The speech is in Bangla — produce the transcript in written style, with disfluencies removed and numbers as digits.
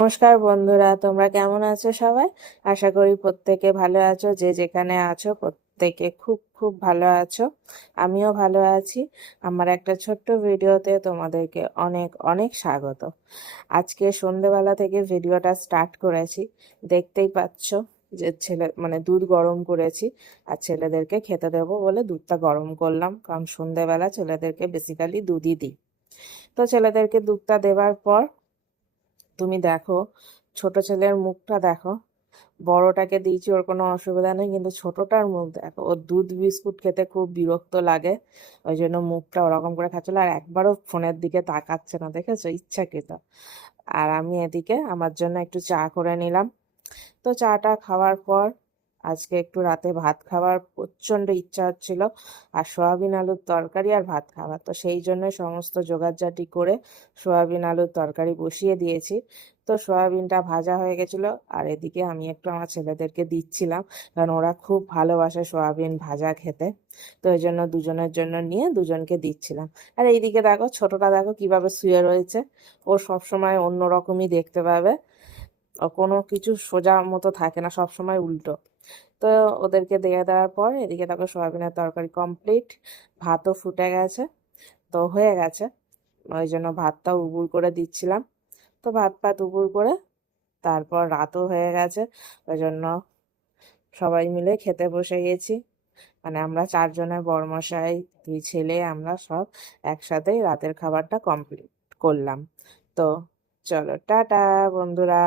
নমস্কার বন্ধুরা, তোমরা কেমন আছো সবাই? আশা করি প্রত্যেকে ভালো আছো। যে যেখানে আছো প্রত্যেকে খুব খুব ভালো আছো। আমিও ভালো আছি। আমার একটা ছোট্ট ভিডিওতে তোমাদেরকে অনেক অনেক স্বাগত। আজকে সন্ধেবেলা থেকে ভিডিওটা স্টার্ট করেছি। দেখতেই পাচ্ছো যে দুধ গরম করেছি আর ছেলেদেরকে খেতে দেবো বলে দুধটা গরম করলাম, কারণ সন্ধেবেলা ছেলেদেরকে বেসিক্যালি দুধই দিই। তো ছেলেদেরকে দুধটা দেওয়ার পর তুমি দেখো, ছোট ছেলের মুখটা দেখো। বড়টাকে দিয়েছি, ওর কোনো অসুবিধা নেই, কিন্তু ছোটটার মুখ দেখো। ওর দুধ বিস্কুট খেতে খুব বিরক্ত লাগে, ওই জন্য মুখটা ওরকম করে খাচ্ছিল, আর একবারও ফোনের দিকে তাকাচ্ছে না, দেখেছো, ইচ্ছাকৃত। আর আমি এদিকে আমার জন্য একটু চা করে নিলাম। তো চাটা খাওয়ার পর আজকে একটু রাতে ভাত খাওয়ার প্রচণ্ড ইচ্ছা হচ্ছিল, আর সয়াবিন আলুর তরকারি আর ভাত খাওয়ার, তো সেই জন্য সমস্ত জোগাড়জাটি করে সয়াবিন আলুর তরকারি বসিয়ে দিয়েছি। তো সয়াবিনটা ভাজা হয়ে গেছিলো, আর এদিকে আমি একটু আমার ছেলেদেরকে দিচ্ছিলাম, কারণ ওরা খুব ভালোবাসে সয়াবিন ভাজা খেতে। তো ওই জন্য দুজনের জন্য নিয়ে দুজনকে দিচ্ছিলাম। আর এইদিকে দেখো, ছোটটা দেখো কিভাবে শুয়ে রয়েছে। ও সবসময় অন্যরকমই দেখতে পাবে, কোনো কিছু সোজা মতো থাকে না, সব সময় উল্টো। তো ওদেরকে দিয়ে দেওয়ার পর এদিকে দেখো সয়াবিনের তরকারি কমপ্লিট, ভাতও ফুটে গেছে, তো হয়ে গেছে। ওই জন্য ভাতটাও উবুর করে দিচ্ছিলাম। তো ভাত পাত উবুর করে তারপর রাতও হয়ে গেছে, ওই জন্য সবাই মিলে খেতে বসে গেছি। আমরা চারজনের, বড়মশাই, দুই ছেলে, আমরা সব একসাথেই রাতের খাবারটা কমপ্লিট করলাম। তো চলো টাটা বন্ধুরা।